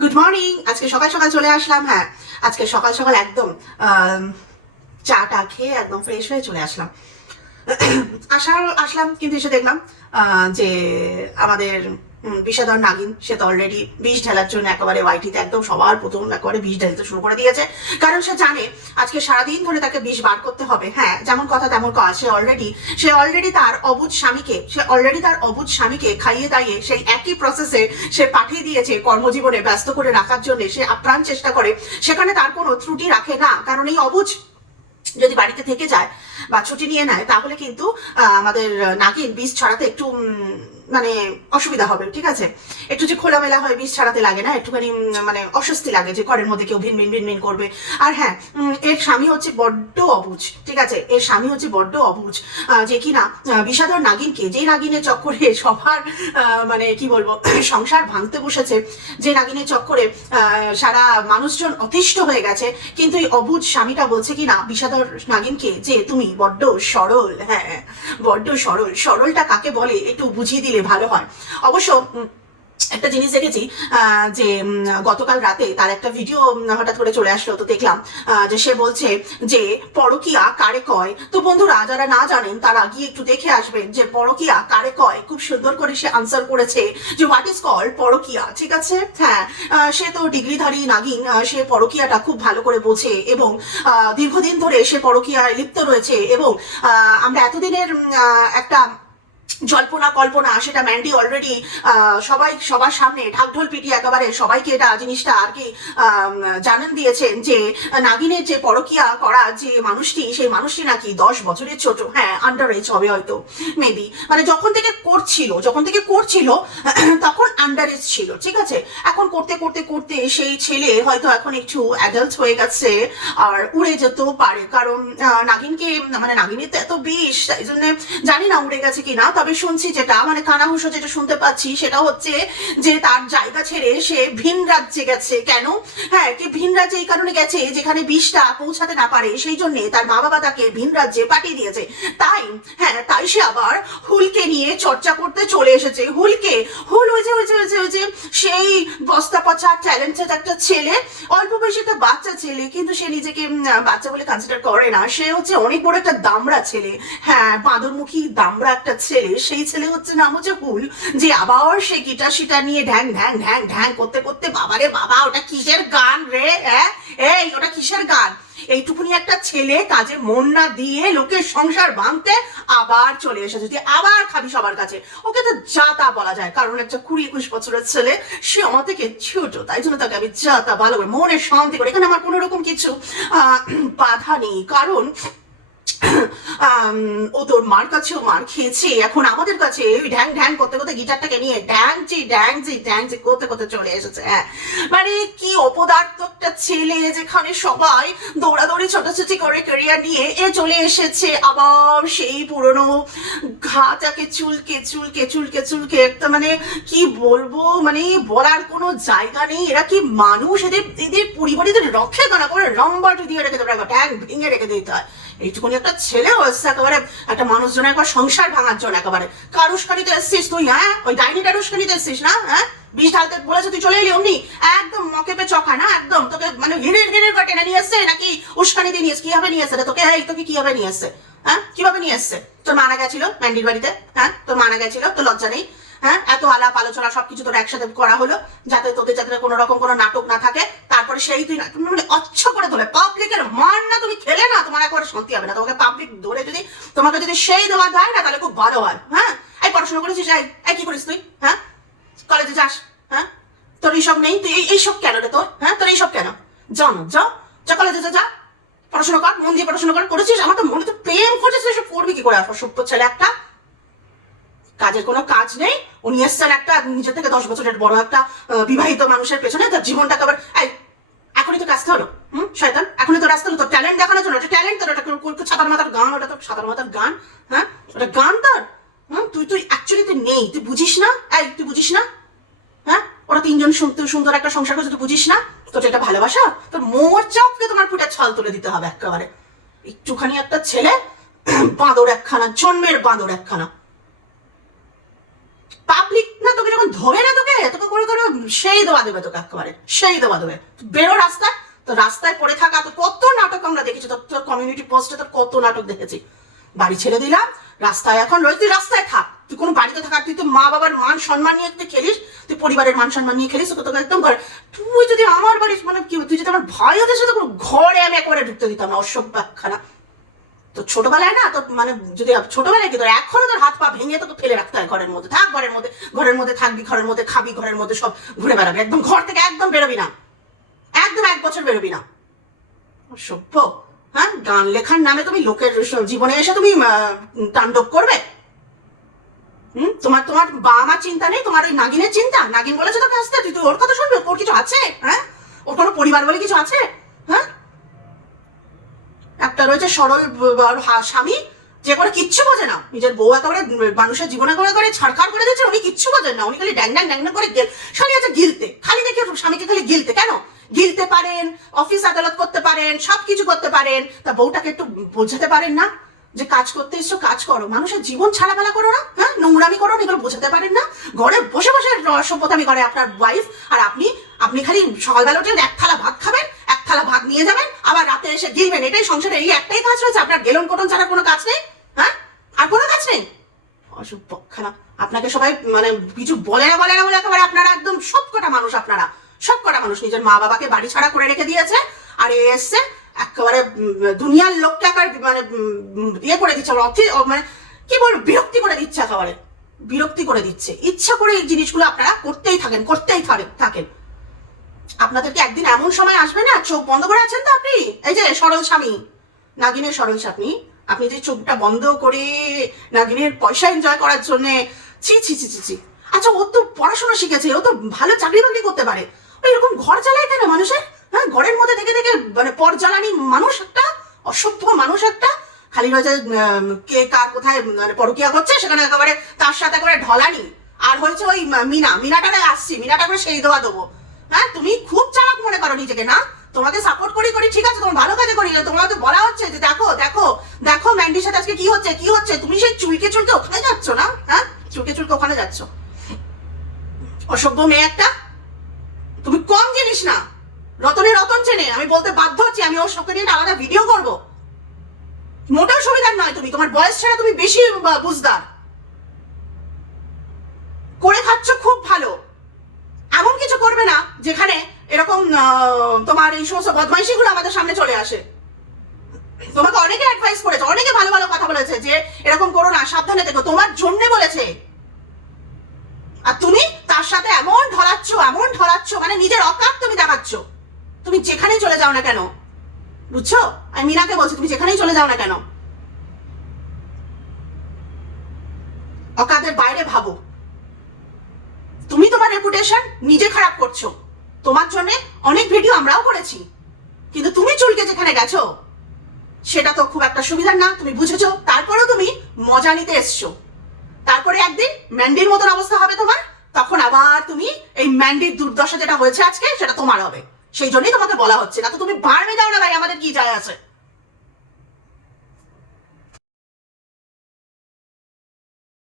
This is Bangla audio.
Good morning. আজকে সকাল সকাল চলে আসলাম। হ্যাঁ, আজকে সকাল সকাল একদম চাটা খেয়ে একদম ফ্রেশ হয়ে চলে আসলাম। আসলাম কিন্তু এসে দেখলাম যে আমাদের বিষাদর নাগিন সে তো অলরেডি বিষ ঢালার জন্য একেবারে ওয়াইটিতে একদম সবার প্রথম একেবারে বিষ ঢালতে শুরু করে দিয়েছে। কারণ সে জানে আজকে সারাদিন ধরে তাকে বিষ বার করতে হবে। হ্যাঁ, যেমন কথা তেমন কাজ। সে অলরেডি তার অবুঝ স্বামীকে খাইয়ে দাইয়ে সেই একই প্রসেসে সে পাঠিয়ে দিয়েছে কর্মজীবনে ব্যস্ত করে রাখার জন্য। সে আপ্রাণ চেষ্টা করে, সেখানে তার কোনো ত্রুটি রাখে না। কারণ এই অবুঝ যদি বাড়িতে থেকে যায় বা ছুটি নিয়ে নেয় তাহলে কিন্তু আমাদের নাগিন বিষ ছড়াতে একটু মানে অসুবিধা হবে। ঠিক আছে, একটু যে খোলামেলা হয় বিষ ছাড়াতে লাগে না, একটুখানি মানে অস্বস্তি লাগে যে ঘরের মধ্যে কেউ ভিন ভিন ভিন ভিন করবে। আর হ্যাঁ, এর স্বামী হচ্ছে বড্ড অবুঝ। ঠিক আছে, এর স্বামী হচ্ছে বড্ড অবুঝ, যে কিনা বিষাদর নাগিনকে, যে নাগিনের চক্করে সবার মানে কি বলবো সংসার ভাঙতে বসেছে, যে নাগিনের চক্করে সারা মানুষজন অতিষ্ঠ হয়ে গেছে। কিন্তু এই অবুঝ স্বামীটা বলছে কিনা বিষাদর নাগিনকে যে তুমি বড্ড সরল। হ্যাঁ, বড্ড সরল। সরলটা কাকে বলে একটু বুঝিয়ে দিলে ভালো হয়। অবশ্য একটা জিনিস দেখেছি যে গতকাল রাতে তার একটা ভিডিও হঠাৎ করে চলে আসলো, তো দেখলাম যে সে বলছে যে পরকিয়া কারে কয়। তো বন্ধুরা যারা না জানেন তারা গিয়ে একটু দেখে আসবেন যে পরকিয়া কারে কয়। খুব সুন্দর করে সে আনসার করেছে যে হোয়াট ইজ কল পরকিয়া। ঠিক আছে, হ্যাঁ, সে তো ডিগ্রিধারী নাগিন, সে পরকিয়াটা খুব ভালো করে বোঝে এবং দীর্ঘদিন ধরে সে পরকিয়ায় লিপ্ত রয়েছে। এবং আমরা এতদিনের একটা জল্পনা কল্পনা সেটা ম্যান্ডি অলরেডি সবার সামনে ঢাকঢোল পিটিয়ে একেবারে সবাইকে এটা জিনিসটা আর কি জানান দিয়েছেন যে নাগিনের যে পরকিয়া করা যে মানুষটি, সেই মানুষটি নাকি 10 বছরের ছোট। হ্যাঁ, আন্ডার এজ হবে হয়তো, মেবি, মানে যখন থেকে করছিল তখন আন্ডার এজ ছিল। ঠিক আছে, এখন করতে করতে করতে সেই ছেলে হয়তো এখন একটু অ্যাডাল্ট হয়ে গেছে আর উড়ে যেতেও পারে। কারণ নাগিনকে মানে নাগিনের তো এত বিষ, তাই জন্য জানি না উড়ে গেছে কিনা। তবে শুনছি যেটা মানে কানাঘুষো যেটা শুনতে পাচ্ছি সেটা হচ্ছে যে তার জায়গা ছেড়ে সে ভিন রাজ্যে গেছে। কেন? হ্যাঁ, কি ভিন রাজ্যে এই কারণে গেছে যেখানে বিষটা পৌঁছাতে না পারে, সেই জন্য তার মা বাবা তাকে ভিন রাজ্যে পাঠিয়ে দিয়েছে। তাই সে আবার হুলকে নিয়ে চর্চা করতে চলে এসেছে। হুল হয়েছে সেই বস্তা পচা ট্যালেন্টেড একটা ছেলে, অল্প বয়সী একটা বাচ্চা ছেলে, কিন্তু সে নিজেকে বাচ্চা বলে কনসিডার করে না। সে হচ্ছে অনেক বড় একটা দামড়া ছেলে। হ্যাঁ, বাঁদরমুখী দামড়া একটা ছেলে। সেই ছেলে হচ্ছে নাম হচ্ছে হুল, যে আবার সে গিটার সিটার নিয়ে ঢ্যাং ঢ্যাং ঢ্যাং ঢ্যাং করতে করতে, বাবারে বাবা, ওটা কিসের গান রে? হ্যাঁ, এই ওটা কিসের গান? এইটুকুনি একটা ছেলে কাজে মন না দিয়ে লোকের সংসার ভাঙতে আবার চলে এসেছে। তুই আবার খাবি সবার কাছে। ওকে তো যা তা বলা যায়, কারণ একটা 20-21 বছরের ছেলে, সে আমার থেকে ছোট, তাই জন্য তাকে আমি যা তা ভালো করে মনে শান্তি করে, এখানে আমার কোনো রকম কিছু বাধা নেই। কারণ ও তোর মার কাছেও মার খেয়েছে, এখন আমাদের কাছে ওই ঢ্যাং ঢ্যাং করতে করতে গিটারটাকে নিয়ে ড্যাংজি করতে করতে চলে এসেছে। হ্যাঁ, মানে কি অপদার্থ একটা ছেলে, যেখানে সবাই দৌড়াদৌড়ি ছোটাছুটি করে ক্যারিয়ার নিয়ে এ চলে এসেছে আবার সেই পুরনো ঘাটাকে চুলকে চুলকে চুলকে চুলকে একটা, মানে কি বলবো, মানে বলার কোনো জায়গা নেই। এরা কি মানুষ? এদের পরিবারের রক্ষে করা করে রম্বাটি দিয়ে রেখে দেবে, ট্যাং ভেঙে রেখে দিতে হয়। এইটুকুনি একটা ছেলে হচ্ছে একেবারে একটা মানুষজন একবার সংসার ভাঙার জন্য একেবারে। কারুষ্কারিতে এসছিস তুই? হ্যাঁ, ওই ডাইনি টারুষ্কারিতে এসছিস না? হ্যাঁ, বিষ ঢালতে বলেছে তুই চলে এলি অমনি একদম মকেপে চকা না, একদম তোকে মানে ঘিরের করে টেনে নিয়ে এসছে নাকি উস্কানি দিয়ে নিয়ে এসছে? কিভাবে নিয়ে এসছে তোকে? হ্যাঁ, তোকে কিভাবে নিয়ে এসছে? হ্যাঁ, কিভাবে নিয়ে এসছে? তোর মানা গেছিল ম্যান্ডির বাড়িতে? হ্যাঁ, তোর মানা গেছিল, তোর লজ্জা নেই? হ্যাঁ, এত আলাপ আলোচনা সবকিছু তোর একসাথে করা হলো যাতে তোদের যাতে কোনো রকম কোনো নাটক না থাকে। তারপরে সেই তুই মানে অচ্ছ করে তোলে পাবলিকের মান না তুমি খেলে না, তোমার একবারে শান্তি হবে না। তোমাকে পাবলিক ধরে যদি তোমাকে যদি সেই দেওয়া দেয় না তাহলে খুব ভালো হয়। হ্যাঁ, এই পড়াশোনা করেছিস? এই কি করিস তুই? হ্যাঁ, কলেজে যাস? হ্যাঁ, তোর এইসব নেই? তুই এইসব কেন রে তোর? হ্যাঁ, তোর এইসব কেন? যা কলেজে যা পড়াশোনা কর, মন দিয়ে পড়াশোনা কর। করেছিস? আমার তো মনে তো প্রেম করছিস, এসব করবি কি করে? অসভ্য ছেলে একটা, কাজের কোনো কাজ নেই। উনি এসছেন একটা নিজের থেকে 10 বছরের বড় একটা বিবাহিত মানুষের পেছনে, তার জীবনটাকে আবার এখনই তো রাস্তা হলো। শয়তান, এখনই তো রাস্তা হলো তোর ট্যালেন্ট দেখানোর জন্য। ওটা ট্যালেন্ট তোর, ওটা ছাতার মাথার গান, ওটা তো ছাতার মাথার গান। হ্যাঁ, ওটা গান তোর। তুই অ্যাকচুয়ালি তুই নেই, তুই বুঝিস না? তুই বুঝিস না? হ্যাঁ, ওরা 3 জন সুন্দর একটা সংসার করছে, তুই বুঝিস না? তোর এটা ভালোবাসা? তোর মোর চাপকে তোমার ফুটে ছল তুলে দিতে হবে একেবারে। একটুখানি একটা ছেলে, বাঁদর একখানা, জন্মের বাঁদর একখানা। পাবলিক না তোকে যখন ধরে না তোকে তোকে করে করে সেই দেওয়া দেবে, তোকে একেবারে সেই দেওয়া দেবে। বেরো রাস্তায়, তো রাস্তায় পড়ে থাকা তো কত নাটক আমরা দেখেছি, তোর কমিউনিটি পোস্টে তোর কত নাটক দেখেছি। বাড়ি ছেড়ে দিলাম, রাস্তায় এখন রয়েছে, তুই রাস্তায় থাক, তুই কোনো বাড়িতে থাকার, তুই তো মা বাবার মান সম্মান নিয়ে তুই খেলিস, তুই পরিবারের মান সম্মান নিয়ে খেলিস, তোকে একদম ঘরে, তুই যদি আমার বাড়ি মানে কি, তুই যদি আমার ভাই হতে সেটা কোনো ঘরে আমি একেবারে ঢুকতে দিতাম না, অসভ্য একখানা। তো ছোটবেলায় না, তো মানে যদি ছোটবেলায় কি তোর এখনো তোর হাত পা ভেঙে তোকে ফেলে রাখতে হয় ঘরের মধ্যে, থাক ঘরের মধ্যে, ঘরের মধ্যে থাকবি, ঘরের মধ্যে খাবি, ঘরের মধ্যে সব ঘুরে বেড়াবি, একদম ঘর থেকে একদম বেরোবি না, একদম 1 বছর বেরোবি না, সভ্য। হ্যাঁ, গান লেখার নামে তুমি লোকের জীবনে এসে তুমি তাণ্ডব করবে। তোমার বাবা মা চিন্তা নেই, তোমার ওই নাগিনের চিন্তা, নাগিন বলেছে তোকে আসতে, তুই ওর কথা শুনবি? ওর কিছু আছে? হ্যাঁ, ওর কোনো পরিবার বলে কিছু আছে? হ্যাঁ, একটা রয়েছে সরল স্বামী, যে করে কিচ্ছু বোঝে না, নিজের বউ একেবারে মানুষের জীবনে করে করে ছাড়খাড় করে দিচ্ছে, উনি কিচ্ছু বোঝেন না, উনি খালি ড্যাং ড্যাং ড্যাং ড্যাং করে খালি আছে গিলতে, খালি দেখে স্বামীকে খালি গিলতে। কেন গিলতে পারেন? অফিস আদালত করতে পারেন, সবকিছু করতে পারেন, তা বউটাকে একটু বোঝাতে পারেন না যে কাজ করতে এসছো, কাজ করো, মানুষের জীবন ছাড়াফেলা করো না, হ্যাঁ, নোংরামি করো, এগুলো বোঝাতে পারেন না? ঘরে বসে বসে সভ্যতামি করে আপনার ওয়াইফ, আর আপনি খালি সকালবেলা উঠে 1 থালা ভাত খাবেন, 1 থালা ভাত নিয়ে যাবেন, আবার রাতে এসে গিলবেন, এটাই সংসারে, এই একটাই কাজ রয়েছে আপনার, গেলন কোটন ছাড়া কোনো কাজ নেই? হ্যাঁ, আর কোনো কাজ নেই? অসভ্য খানা। আপনাকে সবাই মানে কিছু বলে না বলে একেবারে আপনারা একদম সবকটা মানুষ নিজের মা বাবাকে বাড়ি ছাড়া করে রেখে দিয়েছে, আর এ এসছে একেবারে দুনিয়ার লোককে মানে ইয়ে করে দিচ্ছে, মানে কি বলবো, বিরক্তি করে দিচ্ছে, একেবারে বিরক্তি করে দিচ্ছে। ইচ্ছা করে এই জিনিসগুলো আপনারা করতেই থাকেন। আপনাদেরকে একদিন এমন সময় আসবে না, চোখ বন্ধ করে আছেন তো আপনি, এই যে সরল স্বামী, নাগিনের সরল স্বামী, আপনি যে চোখটা বন্ধ করে নাগিনের পয়সা এনজয় করার জন্য, ছি ছি ছি ছি ছি। আচ্ছা, ও তো পড়াশোনা শিখেছে, ও তো ভালো চাকরি বাকরি করতে পারে, এরকম ঘর জ্বালায় কেন মানুষের? হ্যাঁ, ঘরের মধ্যে থেকে থেকে মানে পর জ্বালানি মানুষ একটা, অসভ্য মানুষ একটা, খালি রয়েছে কে কার কোথায় মানে পরকিয়া করছে সেখানে একেবারে তার সাথে একেবারে ঢলানি। আর হয়েছে ওই মিনাটারে আসছি, মিনাটা করে সেই দেওয়া দেবো। হ্যাঁ, তুমি খুব চালাক মনে করো নিজেকে না? তোমাকে সাপোর্ট করি ঠিক আছে, তোমার ভালো কাজে করি, তোমাকে বলা হচ্ছে যে দেখো দেখো দেখো ম্যান্ডির সাথে আজকে কি হচ্ছে, তুমি সেই চুলকে ওখানে যাচ্ছ না? হ্যাঁ, চুলকে ওখানে যাচ্ছ, অসভ্য মেয়ে একটা। তুমি কম জিনিস না, রতন চেনে, আমি বলতে বাধ্য হচ্ছি, আমি ওর সবকে নিয়ে আলাদা ভিডিও করব, মোটেও সুবিধার নয় তুমি, তোমার বয়স ছাড়া তুমি বেশি বুঝদার, করে খাচ্ছ খুব ভালো, এমন কিছু করবে না যেখানে এরকম তোমার এই সমস্ত বদমাইশিগুলো আমাদের সামনে চলে আসে। তোমাকে অনেকে অ্যাডভাইস করেছে, অনেকে ভালো ভালো কথা বলেছে যে এরকম করো না, সাবধানে দেখো, তোমার জন্য বলেছে, আর তুমি তার সাথে এমন ঢলাচ্ছ, মানে নিজের অকাত তুমি দেখাচ্ছ। তুমি যেখানেই চলে যাও না কেন, বুঝছো, আমি মিনাকে বলছি, তুমি যেখানেই চলে যাও না কেন, অকাতের বাইরে ভাবো। তুমি তোমার রেপুটেশন নিজে খারাপ করছো, তোমার জন্য অনেক ভিডিও আমরাও করেছি, কিন্তু তুমি চুলকে যেখানে গেছো সেটা তো খুব একটা সুবিধার না, তুমি বুঝেছো, তারপরেও তুমি মজা নিতে এসছো। তারপরে একদিন ম্যান্ডির মতন অবস্থা হবে তোমার, তখন আবার তুমি এই ম্যান্ডির দুর্দশা যেটা হয়েছে আজকে সেটা তোমার হবে, সেই জন্যই তোমাকে বলা হচ্ছে, না তো তুমি বাড়বে যাও না ভাই, আমাদের কি যায় আছে।